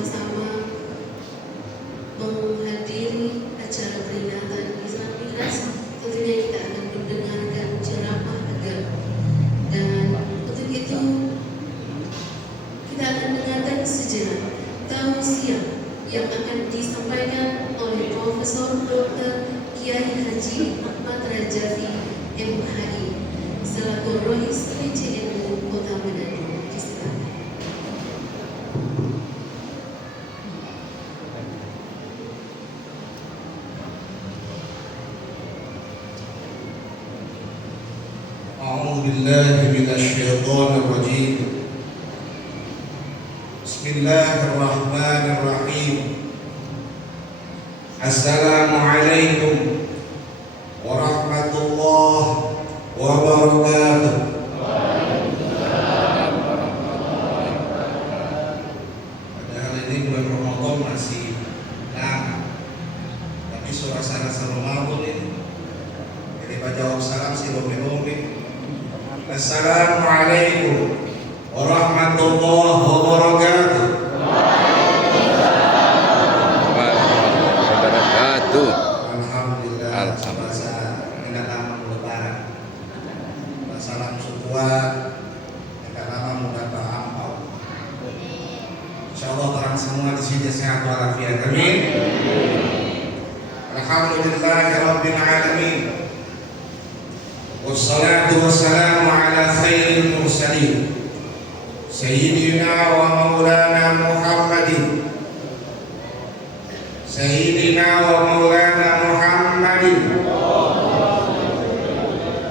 bersama-sama menghadiri acara peringatan Islam Mi'raj. Tentunya kita akan mendengarkan ceramah agama, dan untuk itu kita akan mendengarkan sejenak tausiah yang akan disampaikan oleh Profesor Dr. Kiai Haji Ahmad Rajavi MHI selaku Rois PCNU Kota Manado. أعوذ بالله من الشيطان الرجيم. بسم الله الرحمن الرحيم. السلام عليكم ورحمة الله وبركاته. Padahal ini bulan Ramadan masih lama, tapi suasana Ramadan ini jadi Pak jawab salam si lombe-lombe. Assalamualaikum warahmatullahi wabarakatuh. Alhamdulillah. Ingat nama lebaran. Salam sukuan. Ingat nama mudah berampau. Insyaallah orang semua di sini sehat walafiat. Amin. Alhamdulillahirabbil alamin. Wassalatu wassalamu ala khairil mursalin Sayyidina wa maulana Muhammadin Sayyidina wa maulana Muhammadin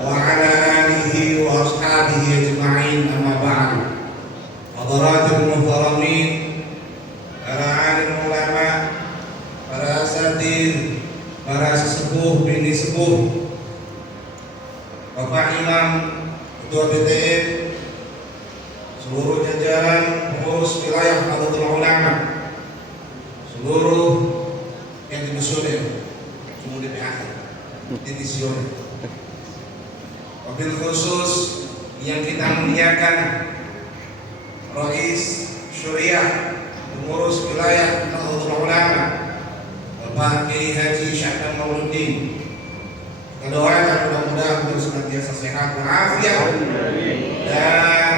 wa ala alihi wa ashabihi ajma'in, amma ba'du. Hadaratul muhtaramin, para alim ulama, para asatidz, para sesepuh bini sepuh, Bapak Imam, Ketua BTM, seluruh jajaran pengurus wilayah Nahdlatul Ulama, seluruh yang dimusuhin, semua DPH, divisioner. Wabil khusus yang kita muliakan Rois Syuriah, pengurus wilayah Nahdlatul Ulama, Bapak Kiai Haji Syahdan Mauluddin. Kita doakan mudah-mudahan beliau senantiasa sehat walafiat dan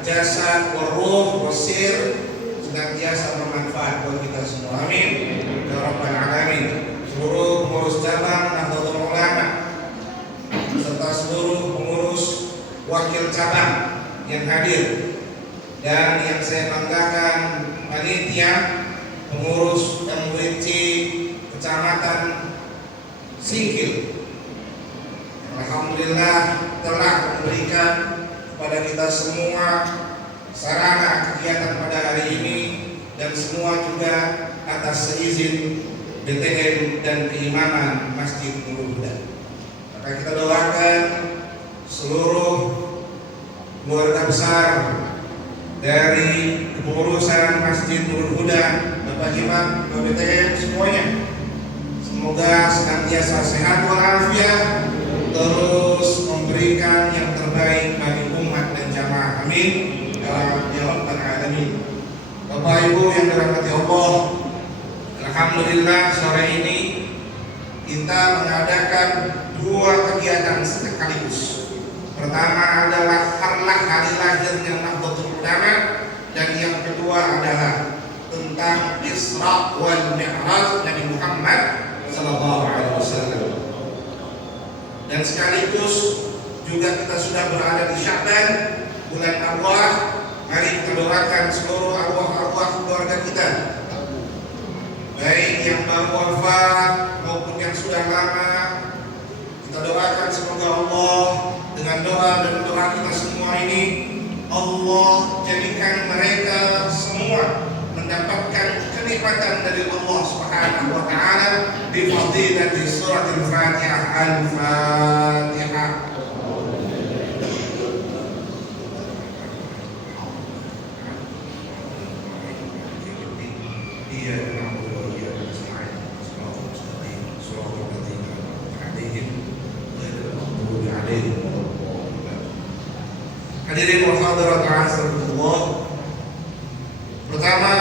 jasad waruh wasir senantiasa bermanfaat buat kita semua. Amin ya rabbal alamin. Seluruh pengurus cabang Nahdlatul Ulama serta seluruh pengurus wakil cabang yang hadir, dan yang saya banggakan panitia pengurus MWC Kecamatan Singkil. Alhamdulillah telah memberikan kepada kita semua sarana kegiatan pada hari ini, dan semua juga atas seizin BTM dan keimaman Masjid Nurul Huda. Maka kita doakan seluruh keluarga besar dari kepengurusan Masjid Nurul Huda, Bapak Imam, Bapak BTM semuanya, semoga senantiasa sehat walafiat, terus memberikan yang terbaik bagi umat dan jamaah. Amin ya rabbal alamin. Bapak Ibu yang dirahmati Allah, alhamdulillah sore ini kita mengadakan dua kegiatan sekaligus. Pertama adalah hari lahirnya Nahdlatul Ulama, dan yang kedua adalah tentang Isra wal Mi'raj Nabi Muhammad sallallahu alaihi wasallam. Dan sekaligus juga kita sudah berada di Sya'ban, bulan arwah. Mari kita doakan seluruh arwah-arwah keluarga kita, baik yang baru wafat maupun yang sudah lama. Kita doakan semoga Allah dengan doa dan doa kita semua ini, Allah jadikan mereka semua mendapatkan kenikmatan dari Allah Subhanahu wa taala bi fadilati suratul Fatihah. Al-Fatihah. Hadirin wa hadirat azzakumullah. Pertama,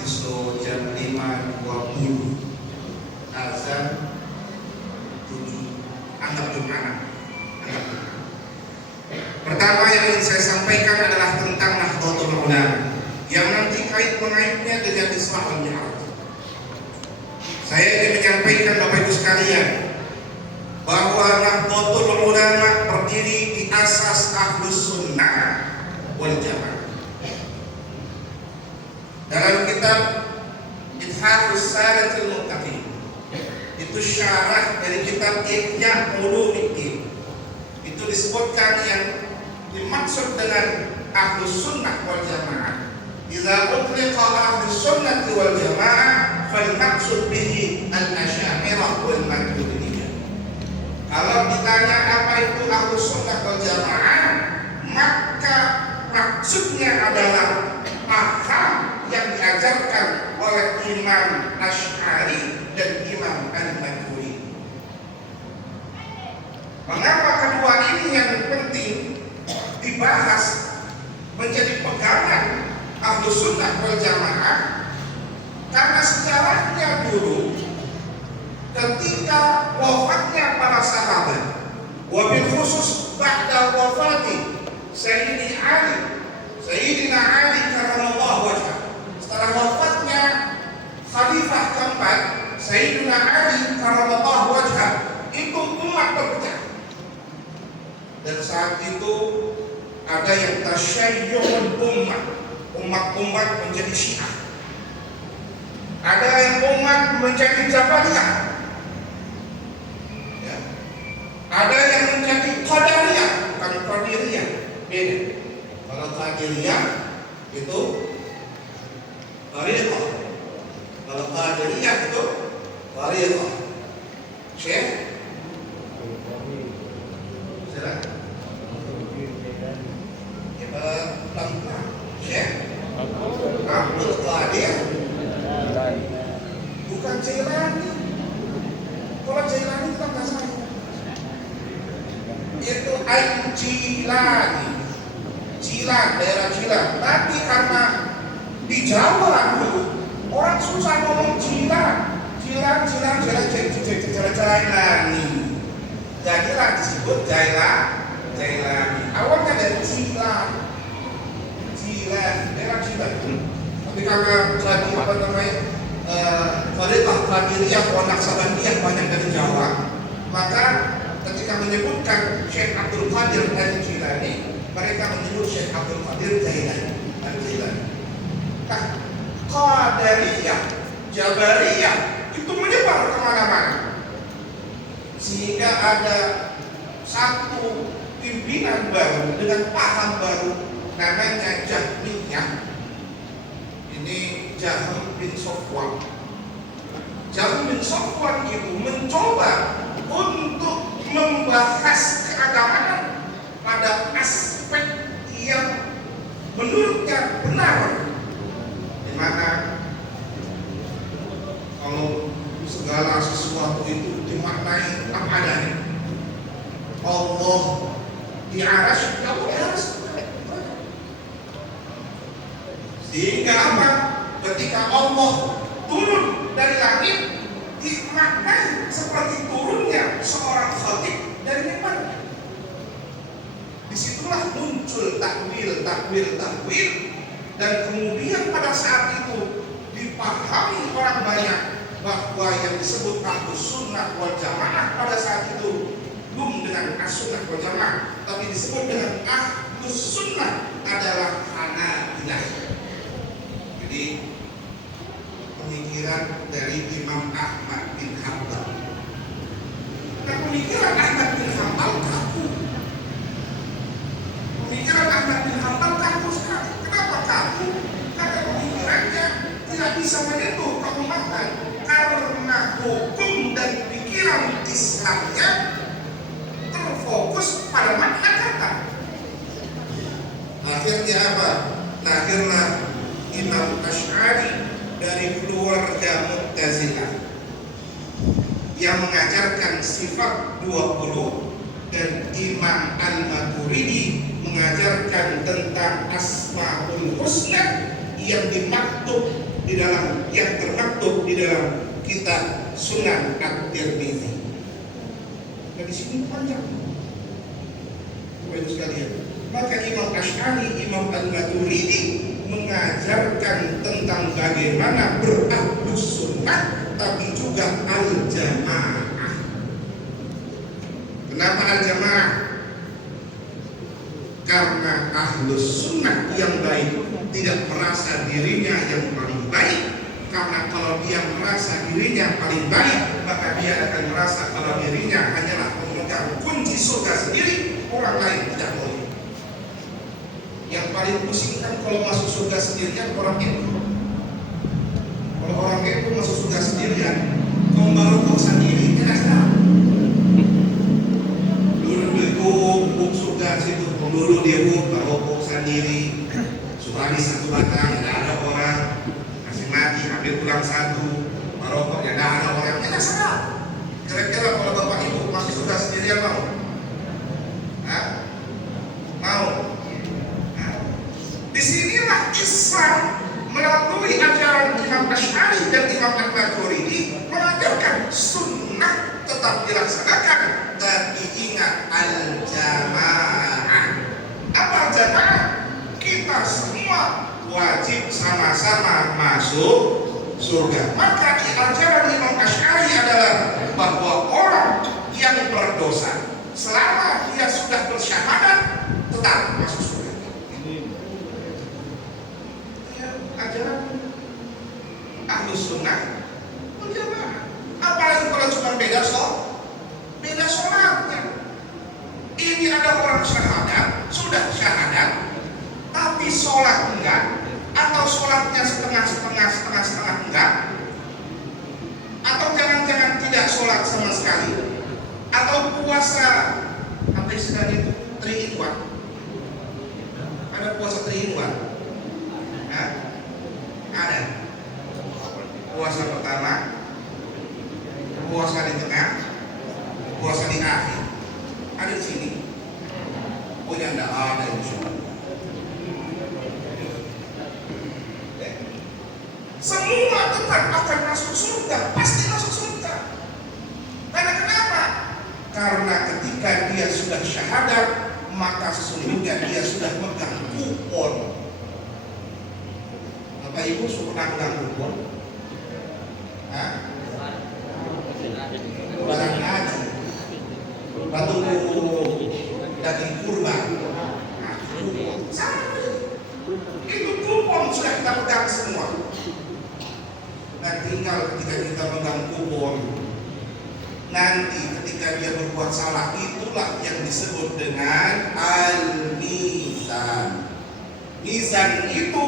disuruh Isra wal Mi'raj. Saya ingin menyampaikan Bapak Ibu sekalian bahwa Nahdlatul Ulama berdiri di asas Ahlus Sunnah wal Jamaah. Dalam kitab Ithafus Sadatul Muttaqin, itu syarah dari kitab Ihya Ulumuddin, itu disebutkan yang dimaksud dengan Ahlus Sunnah wal Jamaah. Idza utliqa Ahlus Sunnah wal Jamaah fal maqsud bihi al-Asy'ariyah wal Maturidiyah. Kalau ditanya apa itu Ahlus Sunnah wal Jamaah, maka maksudnya adalah paham yang diajarkan oleh Imam Asy'ari dan Imam Al-Maturidi. Mengapa kedua ini yang penting dibahas menjadi pegangan Ahlus Sunnah wal Jamaah? Karena sejarahnya dulu ketika wafatnya para sahabat, wabil khusus ba'da wafati Sayyidina Ali karramallahu wajhah, setelah wafatnya Khalifah keempat Sayyidina Ali karramallahu wajhah, itu umat terpecah. Dan saat itu ada yang tasyayyu'ul umat menjadi Syiah. Ada yang umat menjadi Jabariyah. Ya. Ada yang menjadi Qadariyah, bukan Qadiriyah, beda. Kalau Qadiriyah itu Tariqah. Kalau Qadiriyah itu Tariqah. Syekh? Silakan. Pelan-pelan. Syekh Abdul Qadir, bukan Jailani. Kalau Jailani kita nggak salah, itu Al-Jilani, Jilan, daerah Jilan. Tapi karena di Jawa dulu orang susah ngomong Jilan, Jailani. Jadilah disebut Jailani. Awalnya dari Jilan, daerah Jilan. Tapi karena tadi Tariqah Qadiriyah wa Naqsabandiyah banyak dari Jawa, maka ketika menyebutkan Syekh Abdul Qadir Al-Jilani, mereka menyebut Syekh Abdul Qadir Al-Jilani. Nah, Qadariyah, Jabariyah itu menyebar kemana-mana, sehingga ada satu pimpinan baru dengan paham baru namanya Jahmiyah. Ini Jahm bin Safwan. Jahm bin Safwan itu mencoba untuk membahas keagamaan pada aspek yang menurutnya benar, di mana kalau segala sesuatu itu dimaknai apa adanya. Allah di arasy, Allah di arasy. Sehingga apa? Ketika Allah turun dari langit, dimaknai seperti turunnya seorang khatib dari mimbar. Disitulah muncul takwil, dan kemudian pada saat itu dipahami orang banyak bahwa yang disebut Ahlus Sunnah wal Jamaah pada saat itu belum dengan As-Sunnah wal Jamaah, tapi disebut dengan Ahlus Sunnah adalah Hanabilah. Jadi pemikiran dari Imam Ahmad bin Hanbal. Nah, pemikiran Ahmad bin Hanbal kaku. Pemikiran Ahmad bin Hanbal kaku sekali. Kenapa kaku? Karena pemikirannya tidak bisa menyentuh keumatan, karena hukum dan pikiran Islamnya terfokus pada makna kata. Akhirnya apa? Lahirlah Imam Asy'ari dari keluarga Mu'tazilah yang mengajarkan sifat 20, dan Imam Al-Maturidi mengajarkan tentang Asmaul Husna yang termaktub di dalam kitab Sunan At-Tirmidzi. Nah, di sini panjang, Bapak Ibu sekalian. Maka Imam Asy'ari, Imam Al-Maturidi mengajarkan tentang bagaimana berahlus sunnah, tapi juga al-jamaah. Kenapa al-jamaah? Karena ahlus sunnah yang baik tidak merasa dirinya yang paling baik. Karena kalau dia merasa dirinya paling baik, maka dia akan merasa kalau dirinya hanyalah pemegang kunci surga sendiri, orang lain tidak boleh. Yang paling pusing kan kalau masuk surga sendirian orang itu. Kalau orang itu masuk surga sendirian, kalau baru kau sendiri, tidak tahu. Dulu surga situ, dulu dia baru kau sendiri, surani satu batang, tidak ada orang. Mati, ambil pulang satu, marokok ya, ada orang yang salah. Kira-kira kalau bapak ibu masih sudah sendirian mau? Hah? Mau? Nah, disinilah Islam melalui ajaran Imam Asy'ari dan Imam Al-Maturidi mengajarkan sunnah tetap dilaksanakan, tapi ingat al-jamaah. Apa jamaah? Kita semua wajib sama-sama masuk surga. Maka di ajaran Imam Asy'ari adalah bahwa orang yang berdosa selama dia sudah bersyahadat tetap masuk surga. Ya, ajaran ahlus sunnah wal jamaah. Apalagi kalau cuma beda sholatnya. Ini ada orang syahadat, sudah syahadat, tapi sholat enggak, atau sholatnya setengah enggak, atau jangan-jangan tidak sholat sama sekali, atau puasa apa istilahnya itu 3 in 1. Ada puasa 3 in 1. Nah, ada puasa pertama, puasa di tengah, puasa di akhir. Ada di sini. Oh yang enggak ada insyaallah. Semua tetap akan masuk surga, pasti masuk surga. Karena kenapa? Karena ketika dia sudah syahadat, maka sesungguhnya dia sudah megang kupon. Bapak Ibu pernah megang kupon? Hah? Barang haji, batu daging kurban, sama itu kupon sudah kita pegang semua. Dan tinggal ketika kita megang kupon, nanti ketika dia berbuat salah, itulah yang disebut dengan al-mizan. Mizan itu,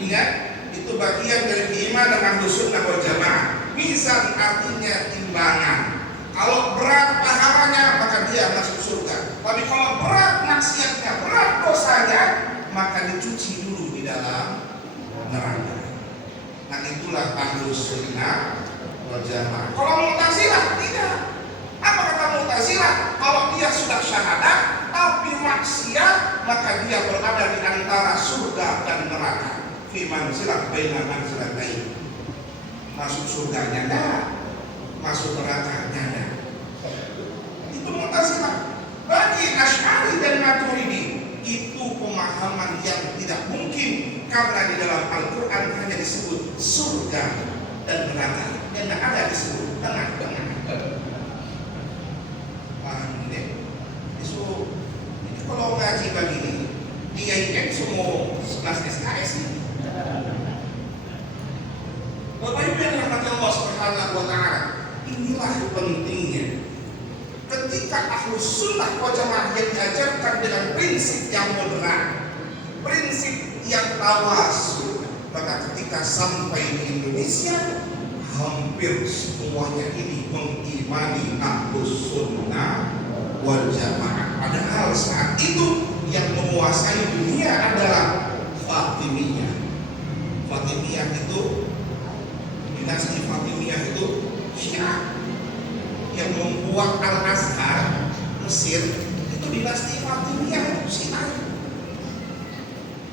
ingat, itu bagian dari keimanan ahlus sunnah wal jamaah. Mizan artinya timbangan. Kalau berat pahalanya, maka dia masuk surga. Tapi kalau berat maksiatnya, berat dosanya, maka dicuci dulu di dalam neraka. Nah itulah ahlus sunnah wal jamaah. Kalau Mu'tazilah tidak. Apa kata Mu'tazilah? Kalau dia sudah syahadat tapi maksiat, maka dia berada di antara surga dan neraka. Fi manzilah baina manzilatain. Masuk surganya enggak, masuk nerakanya enggak. Itu Mu'tazilah. Bagi Asy'ari dan Maturidi itu pemahaman yang tidak mungkin, karena di dalam Al-Quran hanya disebut surga dan neraka, yang tidak ada disebut tengah-tengah. Paham ini? Itu kalau ngaji begini, dia ingin semua 11 SKS ini. Bapak Ibu yang dirahmati Allah Subhanahu wa Ta'ala, inilah pentingnya ketika ahlus sunnah wal jamaah yang diajarkan dengan prinsip yang moderat, prinsip yang tawasul, maka ketika sampai di Indonesia hampir semuanya ini mengimani ahlus sunnah wal jamaah. Padahal saat itu yang menguasai dunia adalah